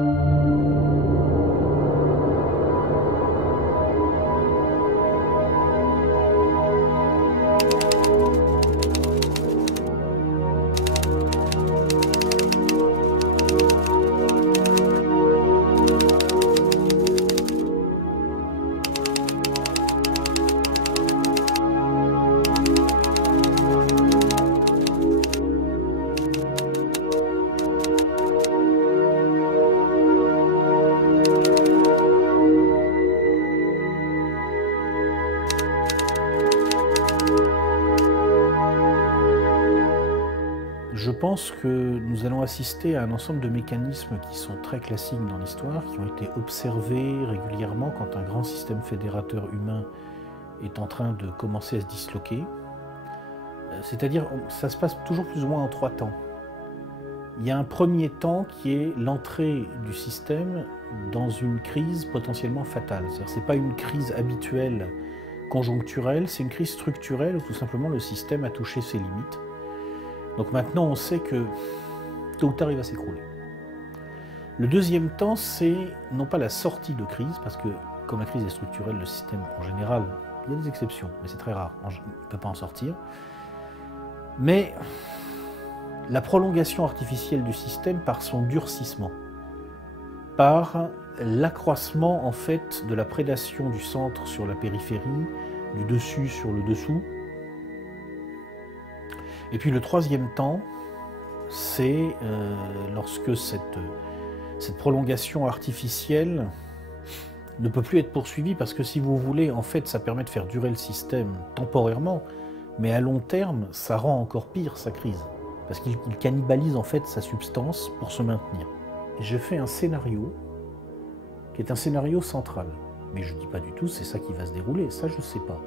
Je pense que nous allons assister à un ensemble de mécanismes qui sont très classiques dans l'histoire, qui ont été observés régulièrement quand un grand système fédérateur humain est en train de commencer à se disloquer. C'est-à-dire, ça se passe toujours plus ou moins en 3 temps. Il y a un premier temps qui est l'entrée du système dans une crise potentiellement fatale. C'est-à-dire, ce n'est pas une crise habituelle, conjoncturelle, c'est une crise structurelle où tout simplement le système a touché ses limites. Donc maintenant, on sait que tôt ou tard, il va s'écrouler. Le deuxième temps, c'est non pas la sortie de crise, parce que comme la crise est structurelle, le système en général, il y a des exceptions, mais c'est très rare, il ne peut pas en sortir, mais la prolongation artificielle du système par son durcissement, par l'accroissement en fait de la prédation du centre sur la périphérie, du dessus sur le dessous. Et puis le troisième temps, c'est lorsque cette prolongation artificielle ne peut plus être poursuivie, parce que si vous voulez, en fait, ça permet de faire durer le système temporairement, mais à long terme, ça rend encore pire sa crise, parce qu'il cannibalise en fait sa substance pour se maintenir. J'ai fait un scénario qui est un scénario central, mais je ne dis pas du tout c'est ça qui va se dérouler, ça je ne sais pas.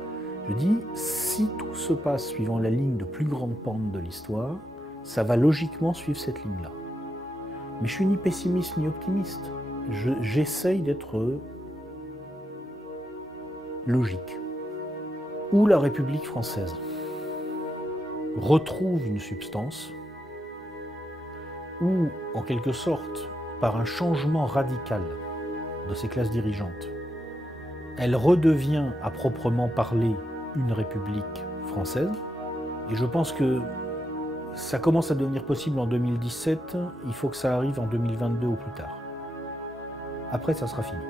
Je dis, si tout se passe suivant la ligne de plus grande pente de l'histoire, ça va logiquement suivre cette ligne-là. Mais je suis ni pessimiste ni optimiste. J'essaye d'être logique. Où la République française retrouve une substance, ou en quelque sorte, par un changement radical de ses classes dirigeantes, elle redevient à proprement parler une République française. Et je pense que ça commence à devenir possible en 2017, il faut que ça arrive en 2022 ou plus tard. Après, ça sera fini.